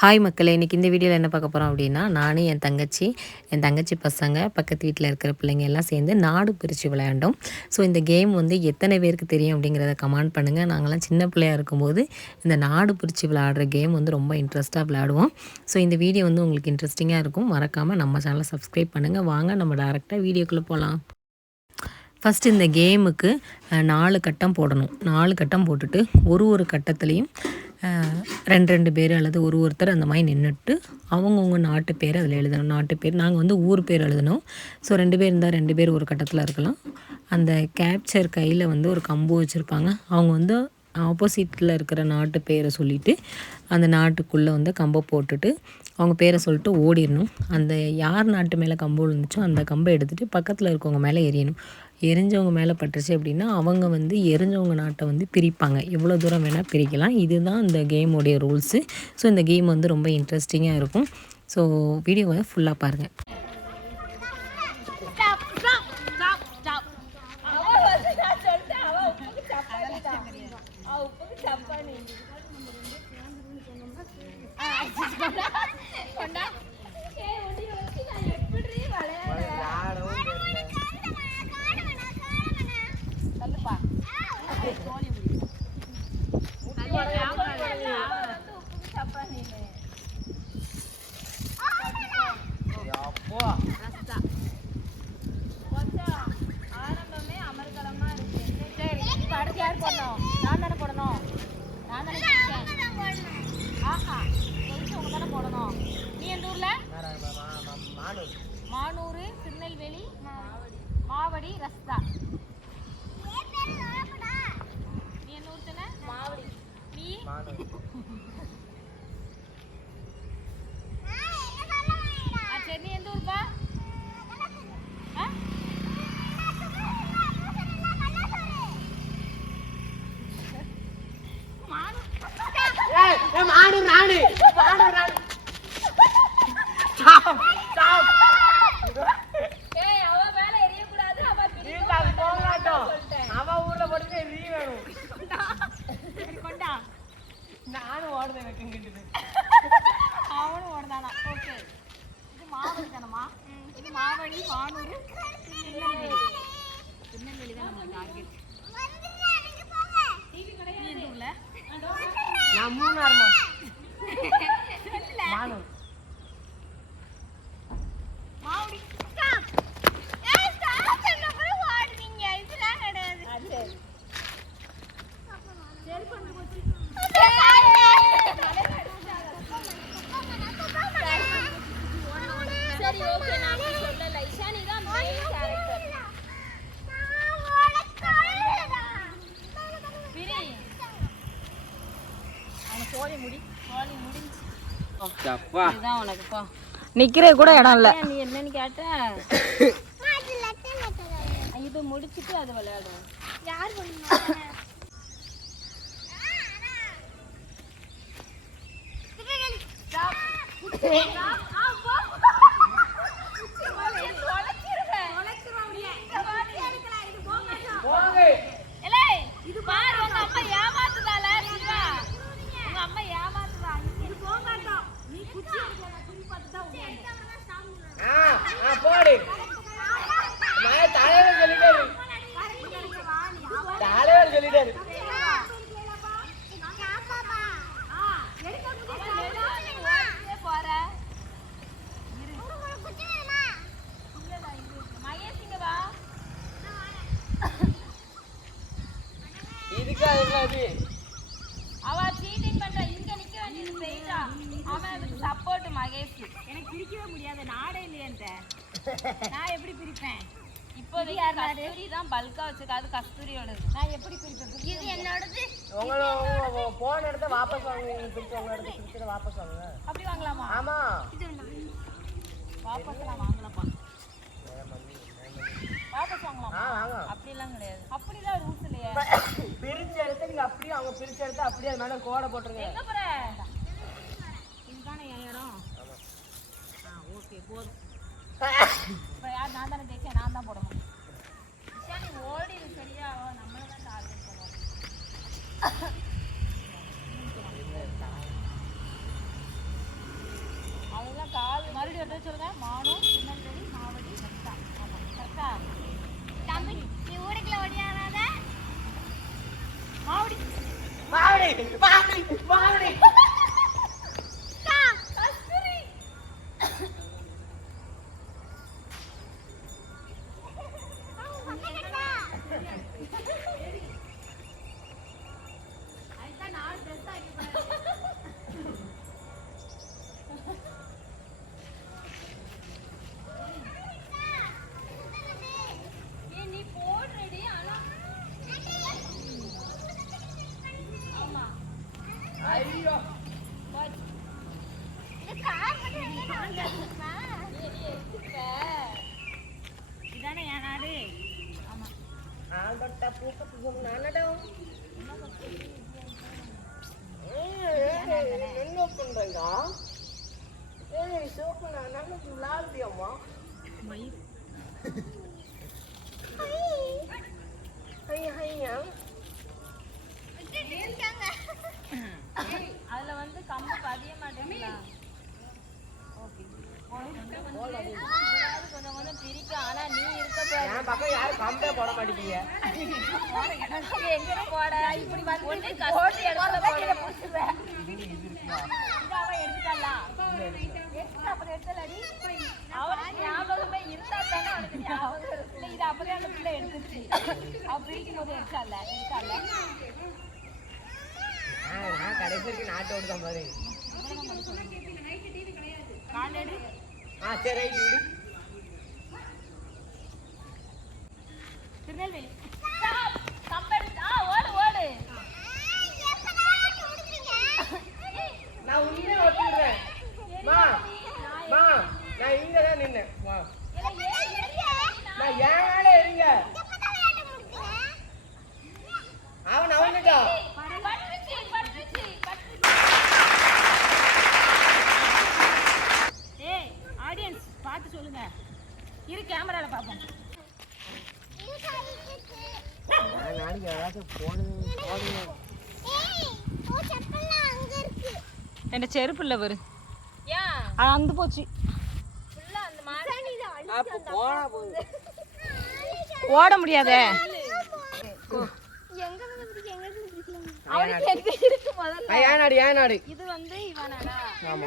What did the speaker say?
Hi மக்களே இன்றைக்கி இந்த வீடியோவில் என்ன பார்க்க போகிறோம் அப்படின்னா நானும் என் தங்கச்சி என் தங்கச்சி பசங்க பக்கத்து வீட்டில் இருக்கிற பிள்ளைங்க எல்லாம் சேர்ந்து நாடு பிரித்து விளையாண்டோம். ஸோ இந்த கேம் வந்து எத்தனை பேருக்கு தெரியும் அப்படிங்கிறத கமெண்ட் பண்ணுங்கள் நாங்களாம் சின்ன பிள்ளையாக இருக்கும்போது இந்த நாடு பிரித்து விளையாடுற கேம் வந்து ரொம்ப இன்ட்ரெஸ்ட்டாக விளையாடுவோம். ஸோ இந்த வீடியோ வந்து உங்களுக்கு இன்ட்ரெஸ்டிங்காக இருக்கும். மறக்காமல் நம்ம சேனலை சப்ஸ்கிரைப் பண்ணுங்கள் வாங்க நம்ம டேரெக்டாக வீடியோக்குள்ளே போகலாம் ஃபஸ்ட்டு இந்த கேமுக்கு நாலு கட்டம் போடணும். நாலு கட்டம் போட்டுட்டு ஒரு ஒரு கட்டத்துலேயும் ரெண்டு ரெண்டு பேர் அல்லது ஒரு ஒருத்தர் அந்த மாதிரி நின்றுட்டு அவங்கவுங்க நாட்டு பேர் அதில் எழுதணும். நாட்டு பேர் நாங்கள் வந்து ஊர் பேர் எழுதணும். ஸோ ரெண்டு பேர் இருந்தால் ரெண்டு பேர் ஒரு கட்டத்தில் இருக்கலாம். அந்த கேப்சர் கையில் வந்து ஒரு கம்பு வச்சுருப்பாங்க. அவங்க வந்து ஆப்போசிட்டில் இருக்கிற நாட்டு பேரை சொல்லிவிட்டு அந்த நாட்டுக்குள்ளே வந்து கம்பை போட்டுட்டு அவங்க பேரை சொல்லிட்டு ஓடிடணும். அந்த யார் நாட்டு மேலே கம்பு விழுந்துச்சோ அந்த கம்பை எடுத்துகிட்டு பக்கத்தில் இருக்கவங்க மேலே எரியணும் எரிஞ்சவங்க மேலே பட்டுச்சு அப்படின்னா அவங்க வந்து எரிஞ்சவங்க நாட்டை வந்து பிரிப்பாங்க. எவ்வளோ தூரம் வேணால் பிரிக்கலாம். இதுதான் இந்த கேமோடைய ரூல்ஸு ஸோ இந்த கேம் வந்து ரொம்ப இன்ட்ரெஸ்டிங்காக இருக்கும். ஸோ வீடியோவை ஃபுல்லாக பாருங்கள் Stop, stop, stop, stop. அவ வந்து நான் சொல்லிட்டேன், அவ உப்புக்கு சப்பாத்தி தான். அவ உப்புக்கு சப்பாத்தி. ஆ, அடிச்சு கொண்டா, கொண்டா. ஏய், உன்னைய வச்சு நான் எப்படிடி விளையாடுவேன்? சொல்லுப்பா. கோழி முடி. அவ வந்து உப்புக்கு சப்பாத்தின்னு. ரஸ்தா. கொஞ்சம் ஆரம்பமே அமர்கலமா இருக்கு சரி இப்ப அடுத்து யார் போடணும் நான் தானே போடணும் நான் தானே ஜெயிச்சேன். ஆஹா ஜெயிச்சு உங்க தானே போடணும் நீ எந்த ஊர்ல மானூர் திருநெல்வேலி மாவடி ரஸ்தா நீ என்ன ஊர் தானே மாவடி நீ ஆ, சரி நீ மாவடி வானூர் திருநெல்வேலி திருநெல்வேலி தான் நம்ம டார்கெட் நான் மூணாறுமா நிற்கிற கூட இடம் இல்லை. நீ என்னன்னு கேட்ட? இது முடிச்சிட்டு அது விளையாடுவோம். யார் போங்க இது பாரு உங்க அம்மா ஏமாத்துதால சிவா உங்க அம்மா ஏமாத்துதா இது போகாட்டம் நீ குச்சி எடுக்கல நான் குடி பார்த்து தான் ஆ ஆ போடு நான் தலைவர் சொல்லிட்டாரு தலைவர் சொல்லிட்டாரு அது அவ சீட்டிங் பண்ற இங்க நிக்க வேண்டியது ஸ்ட்ரைட்டா அவன் அதுக்கு சப்போர்ட் மகேஷ். எனக்கு பிரிக்கவே முடியாது நாடே இல்லையன்ட்ட நான் எப்படி பிரிப்பேன்? இப்போதைக்கு கஸ்தூரி தான் பல்கா வச்சிருக்கா அது கஸ்தூரியோடது. நான் எப்படி பிரிப்பேன்? இது என்னோடது? போன இடத்த வாபஸ் வாங்க நீங்க பிடிச்ச உங்க இடத்த பிடிச்சத வாபஸ் வாங்க அப்படி வாங்கலாமா? ஆமா. வாங்கலப்பா வாபஸ் வாங்க அப்படிலாம் கிடையாது. அப்படிலாம் ரூல்ஸ் இல்லையே. பிரிச்ச இடத்த நீங்க அப்படியே அவங்க பிரிச்ச இடத்த அப்படியே அது மேல கோடை போட்டுருங்க எங்க போற? இதுதானே என் இடம். ஓகே போதும். இப்போ யார் நான் தான் Bye. அதுல வந்து கம்பு பதிய மாட்டேங்களா பிரிக்கும் ஆனா நீ இருக்க பாரு. என் பக்கம் யாரும் கம்பே போட மாட்டேங்கிறீங்க எங்க போட. இப்படி வந்து ஒண்ணு கஷ்டம் எடுத்துல போட இது அவ எடுத்துட்டாளா? எடுத்துட்டா, அப்புறம் எடுத்தலடி. அவனுக்கு ஞாபகமே இருந்தா தானே அவனுக்கு ஞாபகம் இருக்கு. இல்ல இது அப்படியே அந்த பிள்ளை எடுத்துச்சு அவ பிரிக்கும் போது எடுத்தால எடுத்தால நான் கடைசி நாட்டோடு தான் பாரு. ஆ சரி ரைட் விடு திருநெல்வேலி கம்பெனி ஆ ஓடு ஓடு நான் உண்மையே ஒத்துக்கிறேன் மா மா நான் இங்க தான் நின்னேன் வா. நான் ஏன் மேல இருங்க அவன் அவனுக்கா பட்டுச்சு பட்டுச்சு பட்டுச்சு ஏய் ஆடியன்ஸ் பார்த்து சொல்லுங்க இரு கேமரால பாப்போம். நான் நாளைக்கு ஏதாச்சும் போனது போனது என் செருப்பு இல்ல வரு அந்து போச்சு ஓட முடியாதே. அவனுக்கு எங்க இருக்கு முதல்ல? ஏன் நாடு ஏன் நாடு. இது வந்து இவனடா. ஆமா.